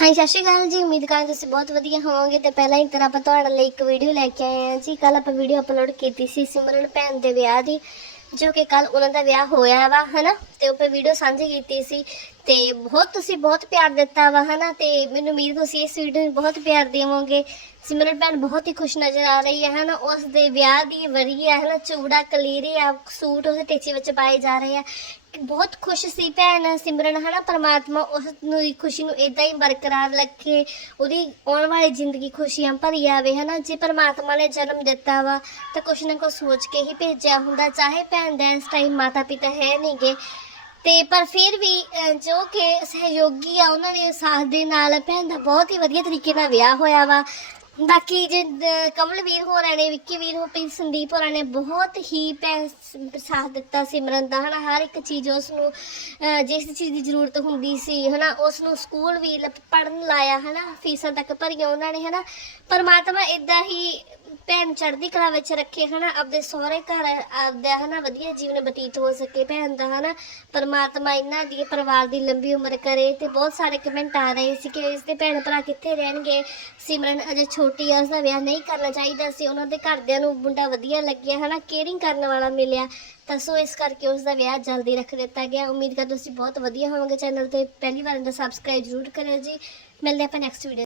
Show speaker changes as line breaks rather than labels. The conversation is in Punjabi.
ਹਾਂਜੀ, ਸਤਿ ਸ਼੍ਰੀ ਅਕਾਲ ਜੀ। ਉਮੀਦ ਕਰਾਂ ਤੁਸੀਂ ਬਹੁਤ ਵਧੀਆ ਹੋਵੋਗੇ। ਤੇ ਪਹਿਲਾਂ ਹੀ ਤਰ੍ਹਾਂ ਆਪਾਂ ਤੁਹਾਡੇ ਲਈ ਇੱਕ ਵੀਡੀਓ ਲੈ ਕੇ ਆਏ ਹਾਂ ਜੀ। ਕੱਲ ਆਪਾਂ ਵੀਡੀਓ ਅਪਲੋਡ ਕੀਤੀ ਸੀ ਸਿਮਰਨ ਭੈਣ ਦੇ ਵਿਆਹ ਦੀ, ਜੋ ਕਿ ਕੱਲ ਉਹਨਾਂ ਦਾ ਵਿਆਹ ਹੋਇਆ ਵਾ, ਹਨਾ? ਤੇ ਉੱਪਰ ਵੀਡੀਓ ਸਾਂਝੀ ਕੀਤੀ ਸੀ। ਤੇ ਬਹੁਤ ਤੁਸੀਂ ਬਹੁਤ ਪਿਆਰ ਦਿੱਤਾ ਵਾ, ਹਨਾ? ਤੇ ਮੈਨੂੰ ਉਮੀਦ ਤੁਸੀਂ ਇਸ ਵੀਡੀਓ ਨੂੰ ਬਹੁਤ ਪਿਆਰ ਦੇਵੋਗੇ। ਸਿਮਰਨ ਭੈਣ ਬਹੁਤ ਹੀ ਖੁਸ਼ ਨਜ਼ਰ ਆ ਰਹੀ ਹੈ, ਹਨਾ? ਉਸ ਦੇ ਵਿਆਹ ਦੀ ਵਰੀ ਹੈ, ਹਨਾ? ਚੂੜਾ, ਕਲੀਰੇ ਆ, ਸੂਟ ਉਹਦੇ ਟੇਚੇ ਵਿੱਚ ਪਾਏ ਜਾ ਰਹੇ ਆ। ਬਹੁਤ ਖੁਸ਼ ਸੀ ਭੈਣ ਸਿਮਰਨ ਹਨਾ? ਪਰਮਾਤਮਾ ਉਸ ਨੂੰ ਖੁਸ਼ੀ ਨੂੰ ਇਦਾਂ ਹੀ ਬਰਕਰਾਰ ਰੱਖੇ ਉਹਦੀ ਆਉਣ ਵਾਲੀ ਜ਼ਿੰਦਗੀ ਖੁਸ਼ੀਆਂ ਭਰੀ ਆਵੇ ਹਨਾ? ਜੇ ਪਰਮਾਤਮਾ ਨੇ ਜਨਮ ਦਿੱਤਾ ਵਾ ਤਾਂ ਕੁਛ ਨਾ ਕੁਛ ਸੋਚ ਕੇ ਹੀ ਭੇਜਿਆ ਹੁੰਦਾ ਚਾਹੇ ਭੈਣ ਦਾ ਇਸ ਟਾਈਮ ਮਾਤਾ ਪਿਤਾ ਹੈ ਨਹੀਂਗੇ। ਤੇ ਪਰ ਫਿਰ ਵੀ ਅਹ, ਜੋ ਕਿ ਸਹਿਯੋਗੀ ਆ ਉਹਨਾਂ ਨੇ ਸਾਥ ਦੇ ਨਾਲ ਭੈਣ ਦਾ ਬਹੁਤ ਹੀ ਵਧੀਆ ਤਰੀਕੇ ਨਾਲ ਵਿਆਹ ਹੋਇਆ ਵਾ। ਬਾਕੀ ਜੇ ਅਹ, ਕਮਲਵੀਰ ਹੋਰਾਂ ਨੇ ਵਿੱਕੀ ਵੀਰ ਹੋ ਪਈ ਸੰਦੀਪ ਹੋਰਾਂ ਨੇ ਬਹੁਤ ਹੀ ਭੈਣ ਦਿੱਤਾ ਸਿਮਰਨ ਦਾ ਹਨਾ ਹਰ ਇੱਕ ਚੀਜ਼ ਉਸ ਨੂੰ ਜਿਸ ਚੀਜ਼ ਦੀ ਜ਼ਰੂਰਤ ਹੁੰਦੀ ਸੀ ਹਨਾ ਉਸ ਨੂੰ ਸਕੂਲ ਵੀ ਪੜਨ ਲਾਇਆ ਹਨਾ ਫੀਸਾਂ ਤੱਕ ਭਰੀਆਂ ਉਹਨਾਂ ਨੇ ਹਨਾ। ਪਰਮਾਤਮਾ ਇਦਾਂ ਹੀ ਭੈਣ ਚੜ੍ਹਦੀ ਕਲਾ ਵਿੱਚ ਰੱਖੇ, ਹਨਾ? ਆਪਦੇ ਸਹੁਰੇ ਘਰ, ਆਪਦਾ, ਹਨਾ, ਵਧੀਆ ਜੀਵਨ ਬਤੀਤ ਹੋ ਸਕੇ ਭੈਣ ਦਾ, ਹਨਾ? ਪਰਮਾਤਮਾ ਇਹਨਾਂ ਦੀ, ਪਰਿਵਾਰ ਦੀ ਲੰਬੀ ਉਮਰ ਕਰੇ ਤੇ ਬਹੁਤ ਸਾਰੇ ਕਮੈਂਟ ਆ ਰਹੇ ਸੀ ਕਿ ਇਸ ਦੇ ਭੈਣ ਭਰਾ ਕਿੱਥੇ ਰਹਿਣਗੇ? ਸਿਮਰਨ ਅਜੇ ਛੋਟੀ ਆ, ਉਸਦਾ ਵਿਆਹ ਨਹੀਂ ਕਰਨਾ ਚਾਹੀਦਾ ਸੀ। ਉਹਨਾਂ ਦੇ ਘਰਦਿਆਂ ਨੂੰ ਮੁੰਡਾ ਵਧੀਆ ਲੱਗਿਆ, ਹਨਾ? ਕੇਅਰਿੰਗ ਕਰਨ ਵਾਲਾ ਮਿਲਿਆ। ਤਾਂ ਸੋ ਇਸ ਕਰਕੇ ਉਸ ਦਾ ਵਿਆਹ ਜਲਦੀ ਰੱਖ ਦਿੱਤਾ ਗਿਆ। ਉਮੀਦ ਕਰਦਾ ਤੁਸੀਂ ਬਹੁਤ ਵਧੀਆ ਹੋਵੋਗੇ ਚੈਨਲ ਤੇ। ਪਹਿਲੀ ਵਾਰ ਦਾ ਸਬਸਕ੍ਰਾਈਬ ਜ਼ਰੂਰ ਕਰਿਓ ਜੀ। ਮਿਲਦੇ ਆਪਾਂ ਨੈਕਸਟ ਵੀਡੀਓ